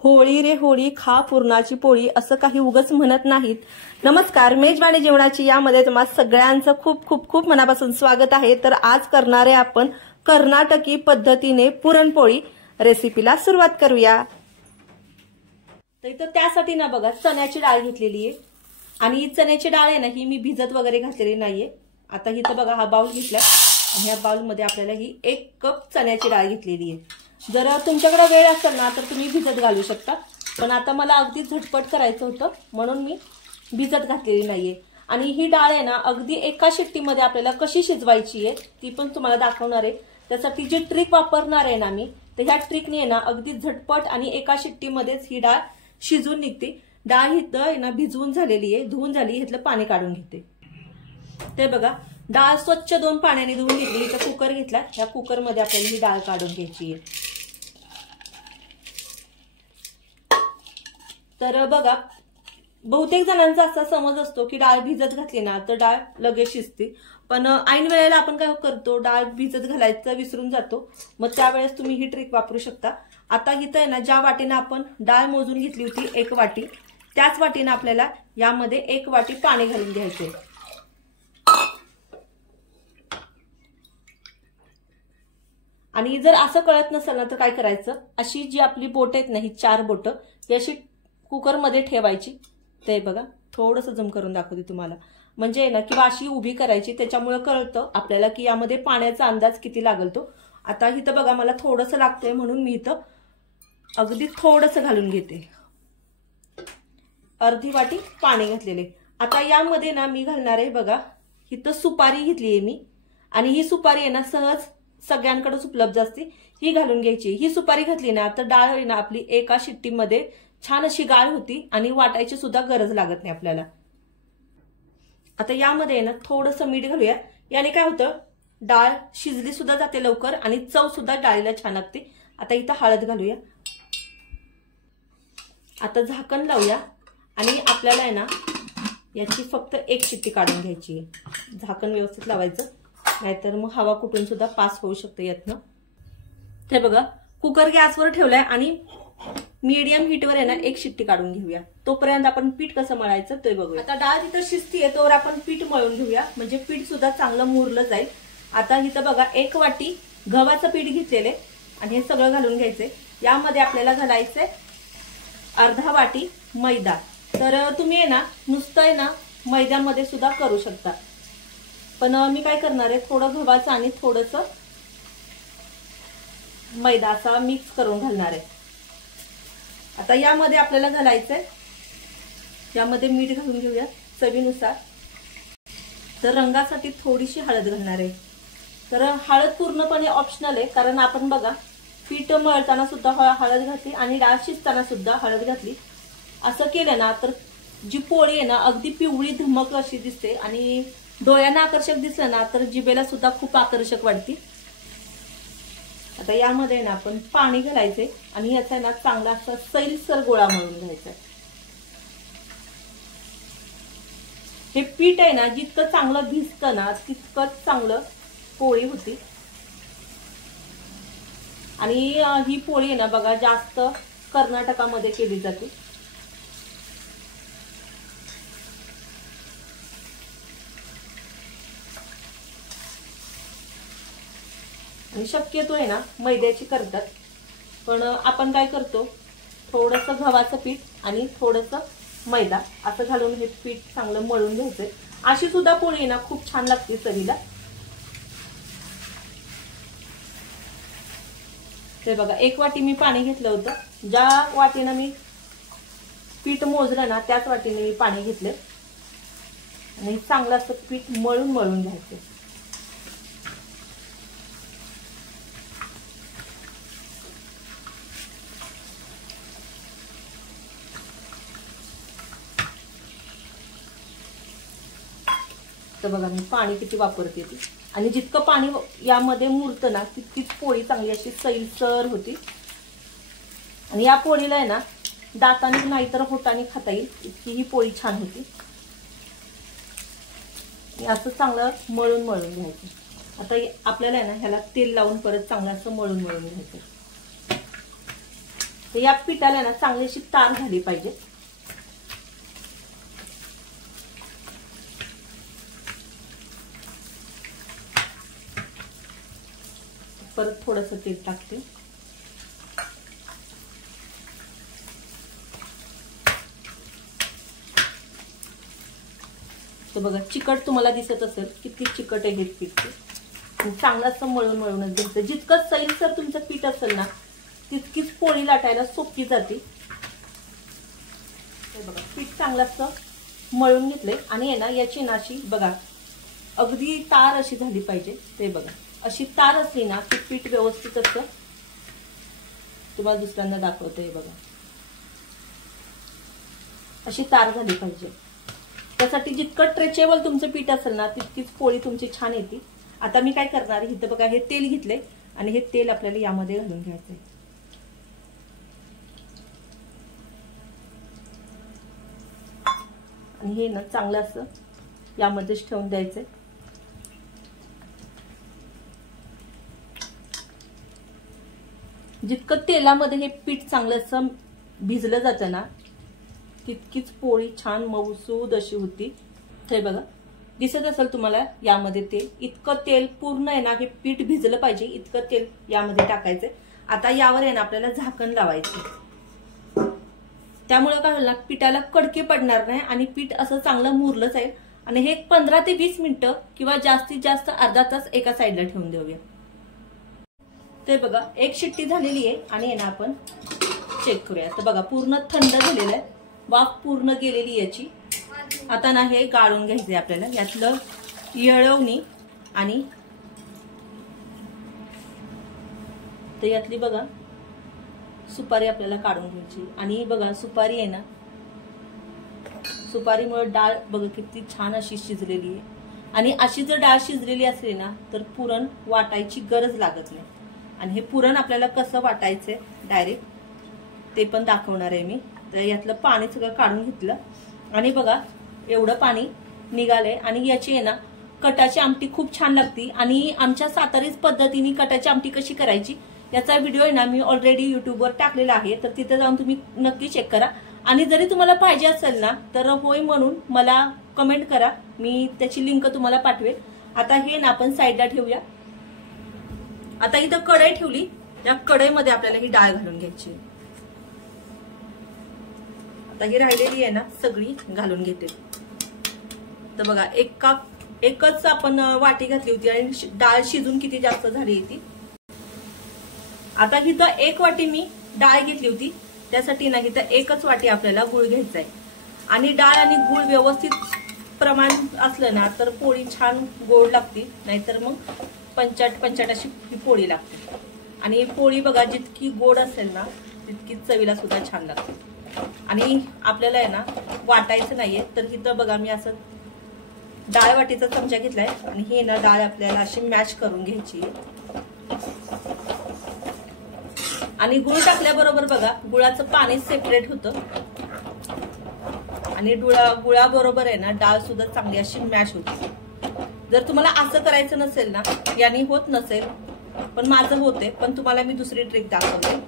होळी रे होळी खा पुरणाची पोळी असं काही उगच म्हणत नाहीत। नमस्कार, मेजवानी जेवणाची यामध्ये तुम्हा सगळ्यांचं खूप खूप खूप मनापासून स्वागत आहे। तर आज करणारे आपण कर्नाटकी पद्धतीने पुरणपोळी रेसिपीला सुरुवात करूया। तर त्यासाठी ना बघा चण्याची डाळ घेतलेली आहे आणि चण्याची डाळ आहे ना ही मी भिजत वगैरे घातलेली नाहीये। आता इथं बघा हा बाउल घेतला आणि ह्या बाउल मध्ये आपल्याला ही 1 कप चण्याची डाळ घेतलेली आहे। जर तुमच्याकडे वेळ असेल ना तर तुम्ही भिजत घालू शकता, पण आता मला अगदी झटपट करायचं होतं म्हणून मी भिजत घातलेली नाहीये। आणि ही डाळ आहे ना अगदी एका शिट्टीमध्ये आपल्याला कशी शिजवायची आहे ती पण तुम्हाला दाखवणार आहे। त्यासाठी जी ट्रिक वापरणार आहे ना मी, तर ह्या ट्रिकने आहे ना अगदी झटपट आणि एका शिट्टीमध्येच ही डाळ शिजून निघते। डाळ इथं आहे ना भिजवून झालेली आहे, धुवून झाली, इथलं पाणी काढून घेते। ते बघा डाळ स्वच्छ 2 पाण्याने धुवून घेतली। इथं कुकर घेतला, ह्या कुकर मध्ये आपल्याला ही डाळ काढून घ्यायची आहे। तर बघा बहुतेक जणांचा असा समज असतो की डाळ भिजत घातली ना तर डाळ लगेच शिजते, पण ऐन वेळेला आपण काय करतो डाळ भिजत घालायचं विसरून जातो, मग त्यावेळेस तुम्ही ही ट्रिक वापरू शकता। आता इथं आहे ना ज्या वाटीने आपण डाळ मोजून घेतली होती 1 वाटी, त्याच वाटीने आपल्याला यामध्ये 1 वाटी पाणी घालून घ्यायचंय। आणि जर असं कळत नसेल ना तर काय करायचं, अशी जी आपली बोट आहेत ना ही 4 बोट ही अशी कुकर मध्ये ठेवायची। ते बघा थोडंसं झूम करून दाखवते तुम्हाला, म्हणजे ना किंवा अशी उभी करायची, त्याच्यामुळे कळतं आपल्याला की यामध्ये पाण्याचा अंदाज किती लागल तो। आता इथं बघा मला थोडंसं लागतंय म्हणून मी इथं अगदी थोडंसं घालून घेते, अर्धी वाटी पाणी घातलेले। आता यामध्ये ना मी घालणार आहे बघा इथं सुपारी घेतली आहे मी, आणि ही सुपारी आहे ना सहज सगळ्यांकडेच उपलब्ध असते, ही घालून घ्यायची। ही सुपारी घातली ना तर डाळ आहे ना आपली एका शिट्टीमध्ये छान अशी गाळ होती आणि वाटायची सुद्धा गरज लागत नाही आपल्याला। आता यामध्ये ना थोडंसं मीठ घालूया, याने काय होतं डाळ शिजली सुद्धा जाते लवकर आणि चव सुद्धा डाळीला छान लागते। आता इथं हळद घालूया, आता झाकण लावूया आणि आपल्याला आहे ना याची फक्त 1 शिट्टी काढून घ्यायची आहे। झाकण व्यवस्थित लावायचं, नाहीतर मग हवा कुठून सुद्धा पास होऊ शकते यातनं। ते बघा कुकर गॅसवर ठेवलाय आणि मीडियम हीटवर आहे ना 1 शिट्टी काढून घेऊया। तोपर्यंत आपण पीठ कसं मळायचं ते बघूया। आता डाळ तिथं शिजतीये तोवर आपण पीठ मळून घेऊया, म्हणजे पीठ सुद्धा चांगलं मुरलं जाईल। आता इथं बघा 1 वाटी गव्हाचं पीठ घेतलेले आणि हे सगळं घालून घ्यायचंय। यामध्ये आपल्याला घालायचंय अर्धा वाटी मैदा। तर तुम्ही आहे ना नुसतं आहे ना मैद्यामध्ये सुद्धा करू शकता, पण मी काय करणार आहे थोडं गव्हाचं आणि थोडंसं मैदा असा मिक्स करून घालणार आहे। आता यामध्ये आपल्याला घालायचंय, यामध्ये मीठ घालून घेऊया चवीनुसार। तर रंगासाठी थोडीशी हळद घालणार आहे। तर हळद पूर्णपणे ऑप्शनल आहे, कारण आपण बघा पीठ मळताना सुद्धा हळद घातली आणि डाळ शिजताना सुद्धा हळद घातली। असं केलं ना तर जी पोळी आहे ना अगदी पिवळी धमक अशी दिसते आणि डोळ्यांना आकर्षक दिसलं ना तर जिभेला सुद्धा खूप आकर्षक वाटते। आता यामध्ये ना आपण पाणी घालायचंय आणि याचा ना चांगला असा सैलसर गोळा मळून घ्यायचा। हे पीठ आहे ना जितकं चांगलं भिजतं ना तितकंच चांगलं पोळी होती। आणि ही पोळी आहे ना बघा जास्त कर्नाटकामध्ये केली जाते। आणि शक्यतो आहे ना मैद्याची करतात, पण आपण काय करतो थोडंसं गव्हाचं पीठ आणि थोडंसं मैदा असं घालून हे पीठ चांगलं मळून घ्यायचंय। अशी सुद्धा पोळी ना खूप छान लागते चवीला। ते बघा 1 वाटी मी पाणी घेतलं होतं, ज्या वाटीनं मी पीठ मोजलं ना त्याच वाटीने मी पाणी घेतलं आणि चांगलं असं पीठ मळून मळून घ्यायचं। तर बघा मी पाणी किती वापरते ती, आणि जितकं पाणी यामध्ये मुरतं ना तितकीच पोळी चांगली अशी सैलसर होती। आणि या पोळीला आहे ना दाताने नाहीतर होटाने खाता येईल इतकी ही पोळी छान होती। असं चांगलं मळून मळून घ्यायचं। आता आपल्याला आहे ना ह्याला तेल लावून परत चांगलं असं मळून मळून घ्यायचं। तर या पिठाला ना चांगली अशी तार झाली पाहिजे. परत थोडंसं तेल टाकते. तर बघा चिकट तुम्हाला दिसत असेल किती चिकट आहे हे पीठ. चांगलं असं मळूनच घ्यायचं. जितकं सैलसर तुमचं पीठ असेल ना तितकीच पोळी लाटायला सोपी जाते. हे बघा पीठ चांगलं असं मळून घेतलंय आणि आहे ना याची नाशी बघा अगदी तार अशी झाली पाहिजे. ते बघा अशी तार असली ना की पीठ व्यवस्थित असतं. तुम्हाला दुसऱ्यांदा दाखवते. बघा अशी तार झाली पाहिजे. त्यासाठी जितकं स्ट्रेचेबल तुमचं पीठ असेल ना तितकीच पोळी तुमची छान येते. आता मी काय करणार आहे, इथं बघा हे तेल घेतले आणि हे तेल आपल्याला यामध्ये घालून घ्यायचंय. आणि हे ना चांगलं असं यामध्येच ठेवून द्यायचंय. जितकं तेलामध्ये हे पीठ चांगलं असं भिजलं जातं ना तितकीच पोळी छान मऊसूद अशी होती. हे बघा दिसत असेल तुम्हाला यामध्ये तेल. इतकं तेल पूर्ण आहे ना हे पीठ भिजलं पाहिजे इतकं तेल यामध्ये टाकायचंय. आता यावर आहे ना आपल्याला झाकण लावायचं. त्यामुळे काय होईल ना पिठाला कडके पडणार नाही आणि पीठ असं चांगलं मुरलं जाईल. आणि हे 15 ते 20 मिनिटं किंवा जास्तीत जास्त अर्धा तास एका साईडला ठेवून देऊया. ते बघा एक शिट्टी झालेली आहे आणि आहे ना आपण चेक करूया. तर बघा पूर्ण थंड झालेलं आहे. वाफ पूर्ण गेलेली याची. आता ना हे गाळून घ्यायचंय आपल्याला. यातलं येळवणी आणि तर यातली बघा सुपारी आपल्याला काढून घ्यायची. आणि बघा सुपारी आहे ना सुपारीमुळे डाळ बघा किती छान अशी शिजलेली आहे. आणि अशी जर डाळ शिजलेली असली ना तर पुरण वाटायची गरज लागत नाही. आणि हे पुरण आपल्याला कसं वाटायचंय डायरेक्ट ते पण दाखवणार आहे मी. तर यातलं पाणी सगळं काढून घेतलं आणि बघा एवढं पाणी निघालंय. आणि याची आहे ना कटाची आमटी खूप छान लागती. आणि आमच्या सातारीच पद्धतीने कटाची आमटी कशी करायची याचा व्हिडिओ आहे ना मी ऑलरेडी युट्यूबवर टाकलेला आहे. तर तिथे जाऊन तुम्ही नक्की चेक करा. आणि जरी तुम्हाला पाहिजे असेल ना तर होय म्हणून मला कमेंट करा. मी त्याची लिंक तुम्हाला पाठवेल. आता हे ना आपण साईडला ठेवूया. आता इथं कढई ठेवली. या कढईमध्ये आपल्याला ही डाळ घालून घ्यायची. आता ही राहिलेली आहे ना सगळी घालून घेते. तर बघा एकच आपण वाटी घातली होती आणि डाळ शिजून किती जास्त झाली ती. आता इथं एक वाटी मी डाळ घेतली होती त्यासाठी ना इथं एकच वाटी आपल्याला गुळ घ्यायचा आहे. आणि डाळ आणि गुळ व्यवस्थित प्रमाण असलं ना तर पोळी छान गोड लागते. नाहीतर मग पंचाट अशी पोळी लागते. आणि पोळी बघा जितकी गोड असेल ना तितकी चवीला सुद्धा छान लागते. आणि आपल्याला आहे ना वाटायचं नाहीये. तर इथं बघा मी असं डाळ वाटीचा चमचा घेतलाय आणि ही ना डाळ आपल्याला अशी मॅश करून घ्यायची. आणि गुळ टाकल्याबरोबर बघा गुळाचं पाणी सेपरेट होतं. आणि गुळाबरोबर आहे ना डाळ सुद्धा चांगली अशी मॅश होते. जर तुम्हाला असं करायचं नसेल ना यानी होत नसेल पण माझं होते. पण तुम्हाला मी दुसरी ट्रिक दाखवते.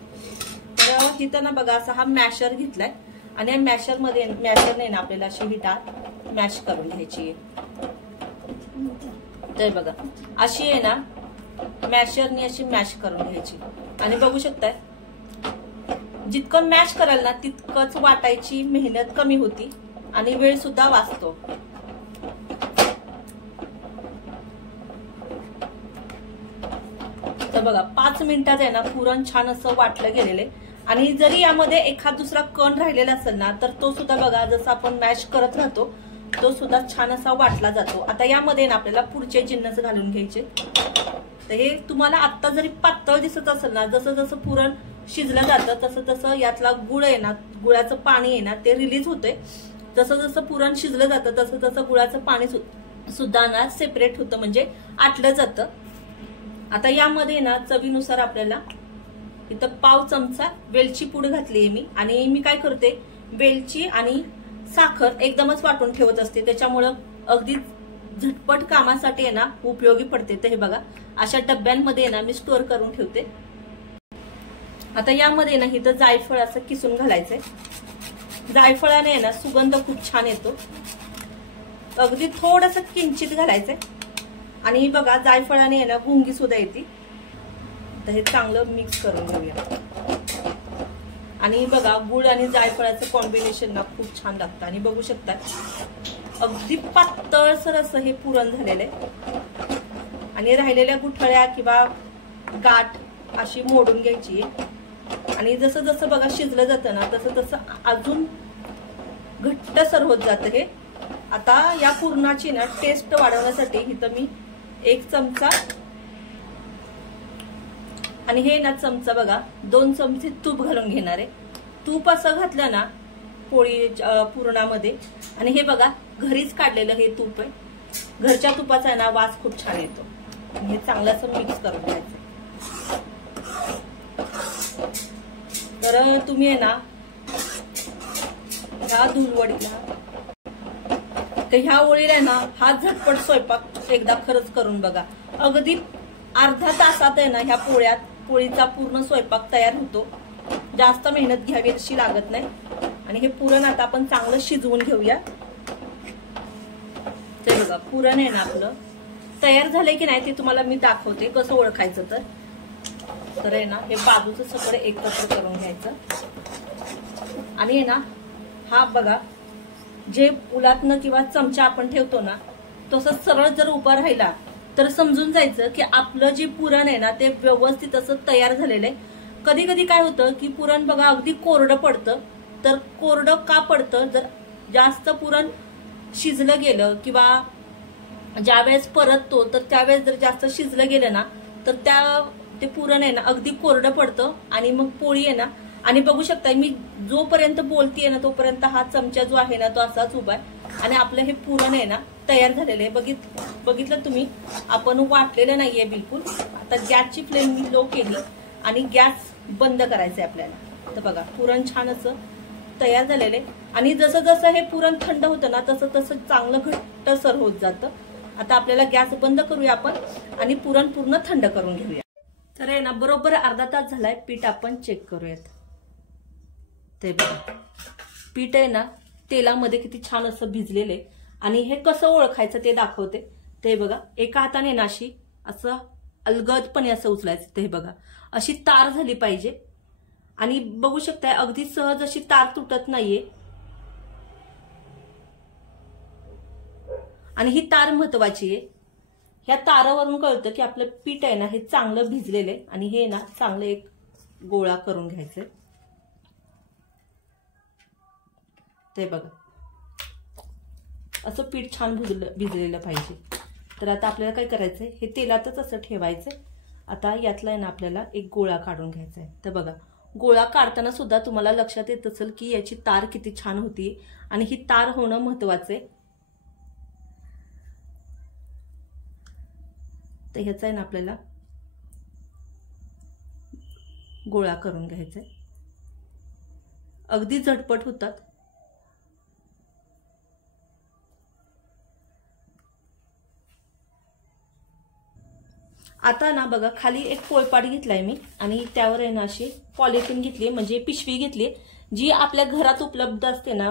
तर इथं ना बघा असा हा मॅशर घेतलाय आणि या मॅशरने ना आपल्याला अशी ही डाळ मॅश करून घ्यायची आहे. तर बघा अशी आहे ना मॅशरने अशी मॅश करून घ्यायची. आणि बघू शकताय जितकं मॅश कराल ना तितकंच वाटायची मेहनत कमी होती आणि वेळ सुद्धा वाचतो. तर बघा 5 मिनिटात आहे ना पुरण छान असं वाटलं गेलेलं आहे. आणि जरी यामध्ये एखाद दुसरा कण राहिलेला असेल ना तर तो सुद्धा बघा जसं आपण मॅश करत राहतो तो सुद्धा छान असा वाटला जातो. आता यामध्ये ना आपल्याला पुढचे जिन्नस घालून घ्यायचे. तर हे तुम्हाला आता जरी पातळ दिसत असेल ना जसं जसं पुरण शिजलं जातं तसं तसं यातला गुळ आहे ना गुळाचं पाणी आहे ना ते रिलीज होतंय. जसं जसं पुरण शिजलं जातं तसं तसं गुळाचं पाणी सुद्धा ना सेपरेट होतं म्हणजे आटलं जातं. आता यामध्ये ना चवीनुसार आपल्याला इथं पाव चमचा वेलची पूड घातली आहे मी. आणि मी काय करते वेलची आणि साखर एकदमच वाटून ठेवत असते. त्याच्यामुळं अगदी झटपट कामासाठी आहे ना उपयोगी पडते. तर हे बघा अशा डब्यांमध्ये ना मी स्टोअर करून ठेवते. आता यामध्ये ना इथं जायफळ असं किसून घालायचंय. जायफळाने ना सुगंध खूप छान येतो. अगदी थोडंसं किंचित घालायचंय. आणि बघा जायफळाने ना गुंगी सुद्धा येते. तर हे चांगलं मिक्स करून घेऊया. आणि बघा गुळ आणि जायफळाचं कॉम्बिनेशन ना खूप छान लागतं. आणि बघू शकता अगदी पातळसर असं हे पुरण झालेलं आहे. आणि राहिलेल्या गुठळ्या किंवा गाठ अशी मोडून घ्यायची आहे. आणि जसं जसं बघा शिजलं जातं ना तसं तसं अजून घट्टसर होत जातं हे. आता या पुरणाची ना टेस्ट वाढवण्यासाठी इथं मी 1 चमचा आणि हे ना चमचा बघा 2 चमचे तूप घालून घेणार आहे. तूप असं घातलं ना पोळी पुरणामध्ये. आणि हे बघा घरीच काढलेलं हे तूप आहे. घरच्या तुपाचा आहे ना वास खूप छान येतो. हे चांगलं असं मिक्स करून घ्यायचं. तर तुम्ही आहे ना ह्या धुलवडीला तर ह्या ओळीला ना हा झटपट स्वयंपाक एकदा खरंच करून बघा. अगदी अर्धा तासात आहे ना ह्या पोळीचा पूर्ण स्वयंपाक तयार होतो. जास्त मेहनत घ्यावी अशी लागत नाही. आणि हे पुरण आता आपण चांगलं शिजवून घेऊया. ते बघा पुरण आहे ना आपलं तयार झालंय की नाही ते तुम्हाला मी दाखवते कसं ओळखायचं. तर आहे ना हे बाजूचं सगळं एकत्र करून घ्यायचं. आणि आहे ना हा बघा जे उलातनं किंवा चमचा आपण ठेवतो ना तसं सरळ जर उभा राहिला तर समजून जायचं की आपलं जे पुरण आहे ना ते व्यवस्थित असं तयार झालेलं आहे. कधी कधी काय होतं की पुरण बघा अगदी कोरडं पडतं. तर कोरडं का पडतं, जर जास्त पुरण शिजलं गेलं किंवा ज्यावेळेस परततो तर त्यावेळेस जर जास्त शिजलं गेलं ना तर ते पुरण आहे ना अगदी कोरडं पडतं. आणि मग पोळी आहे ना. आणि बघू शकता मी जोपर्यंत बोलतीये ना तोपर्यंत हा चमचा जो आहे ना तो असाच उभा आहे. आणि आपलं हे पुरण आहे ना तयार झालेलं आहे. बघितलं तुम्ही आपण वाटलेलं नाहीये बिलकुल. आता गॅसची फ्लेम मी लो केली आणि गॅस बंद करायचंय आपल्याला. तर बघा पुरण छान असं तयार झालेलं आहे. आणि जसं जसं हे पुरण थंड होतं ना तसं तसं चांगलं घट्टसर होत जातं. आता आपल्याला गॅस बंद करूया आपण आणि पुरण पूर्ण थंड करून घेऊया. तर आहे ना बरोबर अर्धा तास झालाय. पीठ आपण चेक करूयात. ते बघा पीठ आहे ना तेलामध्ये किती छान असं भिजलेलं आहे. आणि हे कसं ओळखायचं ते दाखवते. ते बघा एका हाताने नाशी असं अलगदपणे असं उचलायचं. ते बघा अशी तार झाली पाहिजे. आणि बघू शकताय अगदी सहज अशी तार तुटत नाहीये. आणि ही तार महत्वाची आहे. ह्या तारावरून कळतं की आपलं पीठ आहे ना हे चांगलं भिजलेलं आहे. आणि हे ना चांगलं एक गोळा करून घ्यायचंय. ते बघा असं पीठ छान भिजलेलं पाहिजे. तर आता आपल्याला काय करायचंय हे तेलातच असं ठेवायचंय. आता यातला आहे ना आपल्याला एक गोळा काढून घ्यायचा आहे. तर बघा गोळा काढताना सुद्धा तुम्हाला लक्षात येत असेल की याची तार किती छान होती. आणि ही तार होणं महत्वाचं आहे. तर ह्याचा आहे ना आपल्याला गोळा करून घ्यायचा आहे. अगदी झटपट होतात. आता ना बघा खाली एक पोळपाट घेतलाय मी आणि त्यावर आहे ना अशी पॉलिथिन घेतली म्हणजे पिशवी घेतली जी आपल्या घरात उपलब्ध असते ना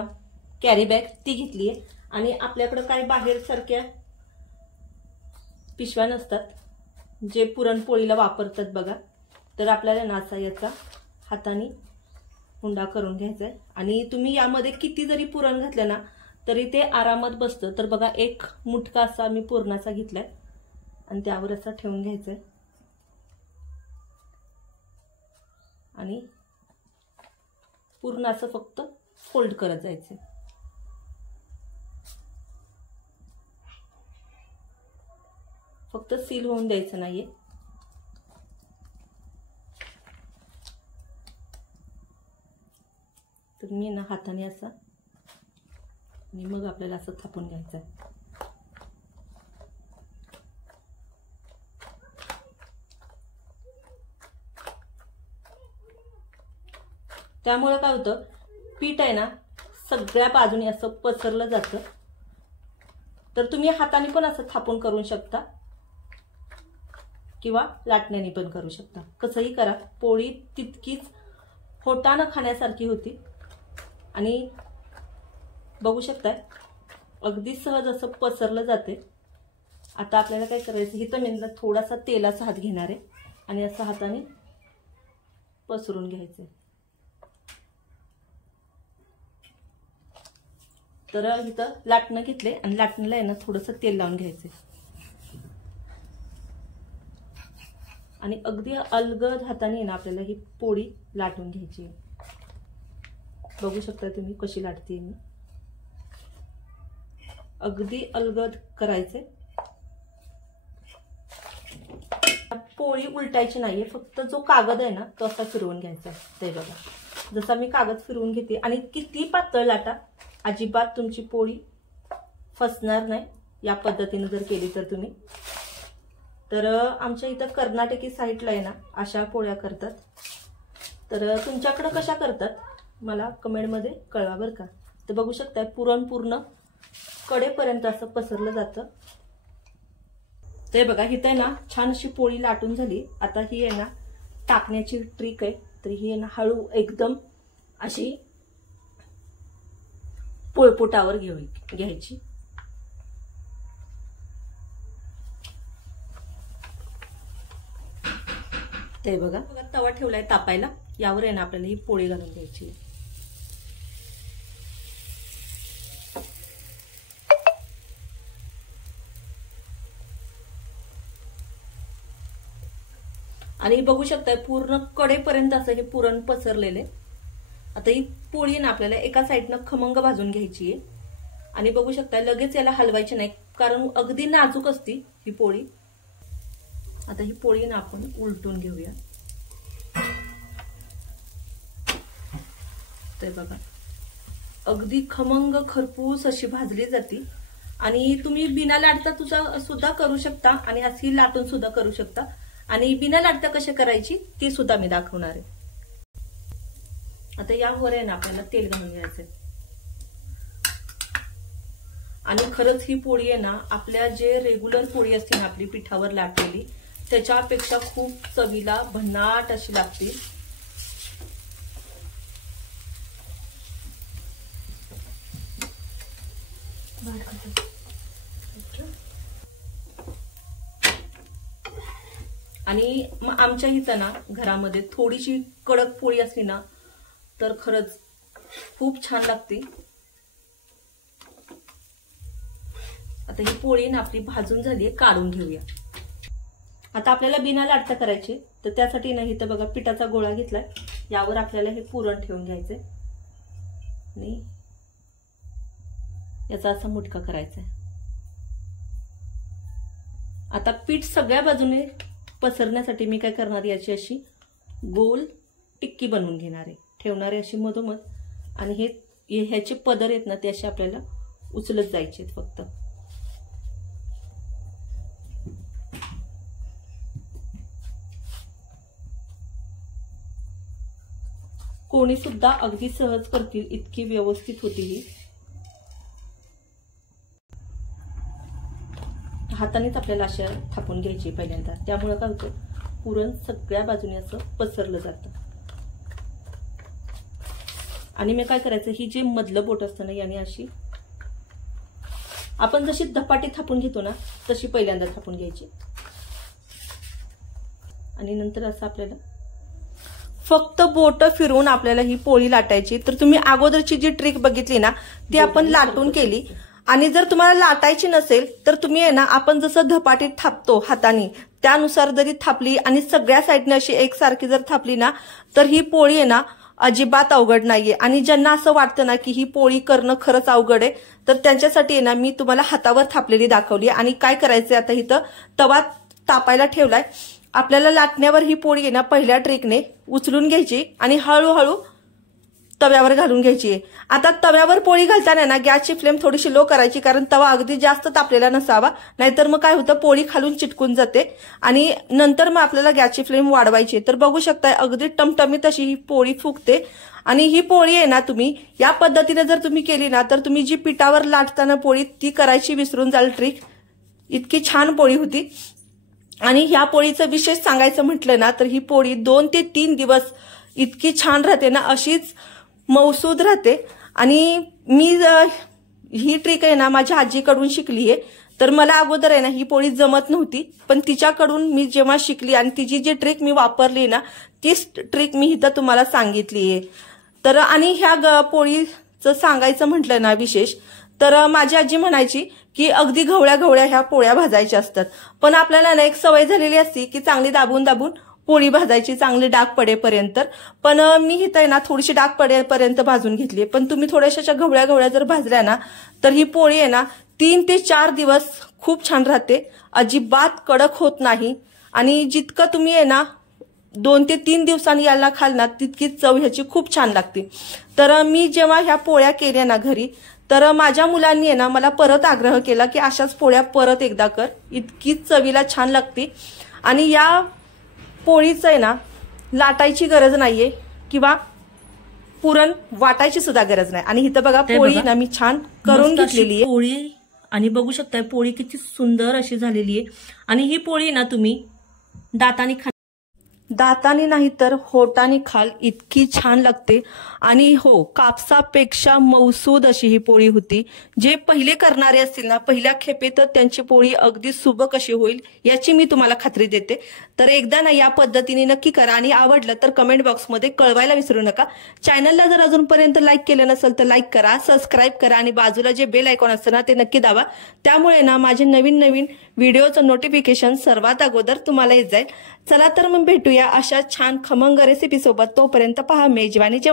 कॅरी बॅग ती घेतली आहे. आणि आपल्याकडे काही बाहेर सारख्या पिशव्या नसतात जे पुरणपोळीला वापरतात बघा. तर आपल्याला ना असा याचा हाताने हुंडा करून घ्यायचा आहे. आणि तुम्ही यामध्ये किती जरी पुरण घातलं ना तरी ते आरामात बसतं. तर बघा एक मुठका असा मी पुरणाचा घेतलाय आणि त्यावर असं ठेवून घ्यायचंय. आणि पूर्ण असं फक्त फोल्ड करत जायचंय. फक्त सील होऊन द्यायचं नाहीये. तर मी ना हाताने असं आणि मग आपल्याला असं थापून घ्यायचं आहे. त्यामुळे काय होतं पीठ आहे ना सगळ्या बाजूने असं पसरलं जातं. तर तुम्ही हाताने पण असं थापून करू शकता. किंवा लाटण्याने पण करू शकता, कसंही करा. पोळी तितकीच होटानं खाण्यासारखी होती. आणि बघू शकताय अगदी सहज असं पसरलं जाते. आता आपल्याला काय करायचं, इथं मी थोडासा तेलाचा हात घेणार आहे आणि असं हाताने पसरून घ्यायचं. तर इथं लाटणं घेतले आणि लाटणीला आहे ना थोडंसं तेल लावून घ्यायचं आणि अगदी अलगद हाताने ना आपल्याला ही पोळी लाटून घ्यायची. बघू शकता तुम्ही कशी लाटते मी. अगदी अलगद करायचे. पोळी उलटायची नाहीये, फक्त जो कागद आहे ना तो असा फिरवून घ्यायचा. ते बघा जसा मी कागद फिरवून घेते. आणि किती पातळ लाटा, अजिबात तुमची पोळी फसणार नाही या पद्धतीने जर केली तर तुम्ही. तर आमच्या इथं कर्नाटकी साईडला आहे ना अशा पोळ्या करतात. तर तुमच्याकडे कशा करतात मला कमेंटमध्ये कळवा बरं का. तर बघू शकता पुरण पूर्ण कडेपर्यंत असं पसरलं जातं. ते बघा इथं आहे ना छान अशी पोळी लाटून झाली. आता ही आहे ना टाकण्याची ट्रिक आहे. तर ही आहे ना हळू एकदम अशी पोळपोटावर घ्यायची. ते बघा तवा ठेवलाय तापायला, यावर आहे ना आपल्याला ही पोळी घालून द्यायची. आणि बघू शकताय पूर्ण कडेपर्यंत असं हे पुरण पसरलेले. आता ही पोळी ना आपल्याला एका साईडनं खमंग भाजून घ्यायची आहे. आणि बघू शकताय लगेच याला हलवायची नाही, कारण अगदी नाजूक असती ही पोळी. आता ही पोळी ना आपण उलटून घेऊया. ते बघा अगदी खमंग खरपूस अशी भाजली जाते. आणि तुम्ही बिना लाटता सुद्धा करू शकता आणि अशी लाटून सुद्धा करू शकता. आणि बिना लाटता कशी करायची ती सुद्धा मी दाखवणार आहे. आता यावर आहे ना आपल्याला तेल घालून घ्यायचंय. आणि खरंच ही पोळी आहे ना आपल्या जे रेग्युलर पोळी असते ना आपली पिठावर लाटलेली त्याच्यापेक्षा खूप चवीला भन्नाट अशी लागते. आणि मग आमच्या इथं ना घरामध्ये थोडीशी कडक पोळी असली ना तर खरंच खूप छान लागते. आता ही पोळी ना आपली भाजून झाली आहे, काढून घेऊया. आता आपल्याला बिना लाटता करायची. तर त्यासाठी ना इथं बघा पिठाचा गोळा घेतलाय, यावर आपल्याला हे पुरण ठेवून घ्यायचंय आणि याचा असा मुटका करायचा आहे. आता पीठ सगळ्या बाजूने पसरण्यासाठी मी काय करणार, याची अशी गोल टिक्की बनवून घेणार आहे, ठेवणारे अशी मधोमध. आणि हे ह्याचे पदर आहेत ना ते असे आपल्याला उचलत जायचे फक्त. कोणी सुद्धा अगदी सहज करतील इतकी व्यवस्थित होती ही. हातानेच आपल्याला अशा थापून घ्यायची पहिल्यांदा, त्यामुळे काय होतं पुरण सगळ्या बाजूने असं पसरलं जातं. आणि मी काय करायचं, ही जे मधलं बोट असतं ना याने अशी आपण जशी धपाटी थापून घेतो ना तशी पहिल्यांदा थापून घ्यायची. आणि नंतर असं आपल्याला फक्त बोट फिरवून आपल्याला ही पोळी लाटायची. तर तुम्ही अगोदरची जी ट्रिक बघितली ना ती आपण लाटून केली. आणि जर तुम्हाला लाटायची नसेल तर तुम्ही आहे ना आपण जसं धपाटीत थापतो हाताने त्यानुसार जरी थापली आणि सगळ्या साईडने अशी एकसारखी जर थापली ना तर ही पोळी आहे ना अजिबात अवघड नाहीये. आणि ज्यांना असं वाटतं ना की ही पोळी करणं खरंच अवघड आहे तर त्यांच्यासाठी आहे ना मी तुम्हाला हातावर थापलेली दाखवली. आणि काय करायचंय, आता इथं तवा तापायला ठेवलाय. आपल्याला लाटण्यावर ही पोळी आहे ना पहिल्या ट्रिकने उचलून घ्यायची आणि हळूहळू तव्यावर घालून घ्यायची. आता तव्यावर पोळी घालताना ना गॅसची फ्लेम थोडीशी लो करायची, कारण तवा अगदी जास्त तापलेला नसावा, नाहीतर मग काय होतं पोळी खालून चिटकून जाते. आणि नंतर मग आपल्याला गॅसची फ्लेम वाढवायची. तर बघू शकता अगदी टमटमीत अशी ही पोळी फुगते. आणि ही पोळी आहे ना तुम्ही या पद्धतीने जर तुम्ही केली ना तर तुम्ही जी पिठावर लाटताना पोळी ती करायची विसरून जाल ट्रिक. इतकी छान पोळी होती. आणि ह्या पोळीचं विशेष सांगायचं म्हटलं ना तर ही पोळी 2 ते 3 दिवस इतकी छान राहते ना, अशीच मौसूद राहते। आणि मी ही ट्रिक आहे ना माझ्या आजीकडून शिकली आहे। तर मला अगोदर आहे ना ही पोळी जमत नव्हती, पण तिच्याकडून मी जेव्हा शिकली आणि तिची जी ट्रिक मी वापरली ना तीच ट्रिक मी इथं तुम्हाला सांगितली आहे। तर आणि ह्या पोळीचं सांगायचं म्हटलं ना विशेष, तर माझी आजी म्हणायची की अगदी घवळ्या घवळ्या ह्या पोळ्या भाजायच्या असतात, पण आपल्याला ना एक सवय झालेली असती की चांगली दाबून दाबून पोळी भाजायची, चांगली डाग पडेपर्यंत। पण मी इथं आहे ना थोडीशी डाग पडेपर्यंत भाजून घेतली, पण तुम्ही थोड्याशा घवळ्या घवळ्या जर भाजल्या ना तर ही पोळी आहे ना 3 ते 4 दिवस खूप छान राहते, अजिबात कडक होत नाही। आणि जितकं तुम्ही आहे ना 2 ते 3 दिवसांनी याला खाल ना तितकी चव ह्याची खूप छान लागते। तर मी जेव्हा ह्या पोळ्या केल्या ना घरी, तर माझ्या मुलांनी आहे ना मला परत आग्रह केला की अशाच पोळ्या परत एकदा कर, इतकी चवीला छान लागते। आणि या पोळीचं आहे ना लाटायची गरज नाहीये किंवा पुरण वाटायची सुद्धा गरज नाही। आणि इथं बघा पोळी ना मी छान करून घेतलेली आहे पोळी, आणि बघू शकताय पोळी किती सुंदर अशी झालेली आहे। आणि ही पोळी ना तुम्ही दाताने नाही तर होटाने खाल, इतकी छान लागते। आणि हो, कापसापेक्षा मौसूद अशी ही पोळी होती। जे पहिले करणारे असतील ना पहिल्या खेपेतच त्यांची पोळी अगदी सुबक अशी होईल याची मी तुम्हाला खात्री देते। तर एकदा ना या पद्धतीने नक्की करा, आणि आवडलं तर कमेंट बॉक्समध्ये कळवायला विसरू नका। चॅनलला जर अजूनपर्यंत लाईक केलं नसेल तर लाईक करा, सबस्क्राईब करा, आणि बाजूला जे बेल आयकॉन असतं ना ते नक्की दाबा, त्यामुळे ना माझे नवीन नवीन व्हिडिओचं नोटिफिकेशन सर्वात अगोदर तुम्हाला येत जाईल। चला तर मग भेटूया अशा छान खमंग रेसिपी सोबत, तोपर्यंत पहा मेजवानी जेवण।